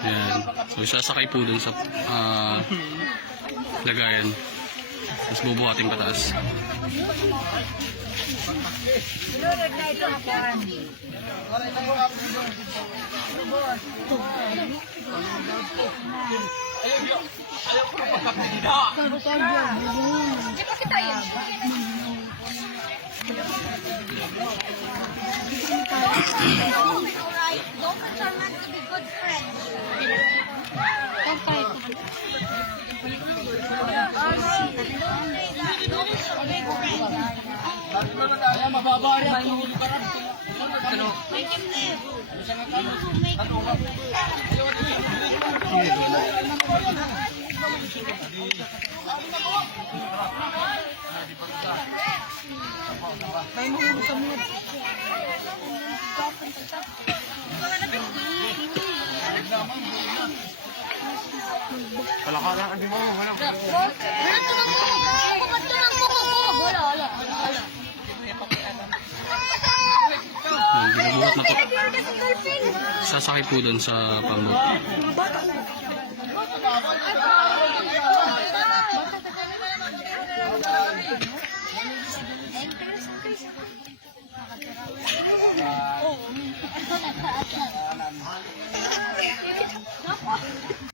Ayan. So, sasakay po dun sa lagayan. Tapos bubuhatin pataas. Sunod na ito apan. Di pa kita yun. Alright, don't pretend not to be good friends. Don't fight. Kalakaran, hindi mo. Bubuhat na po. Sasakay po dun sa pambuhat.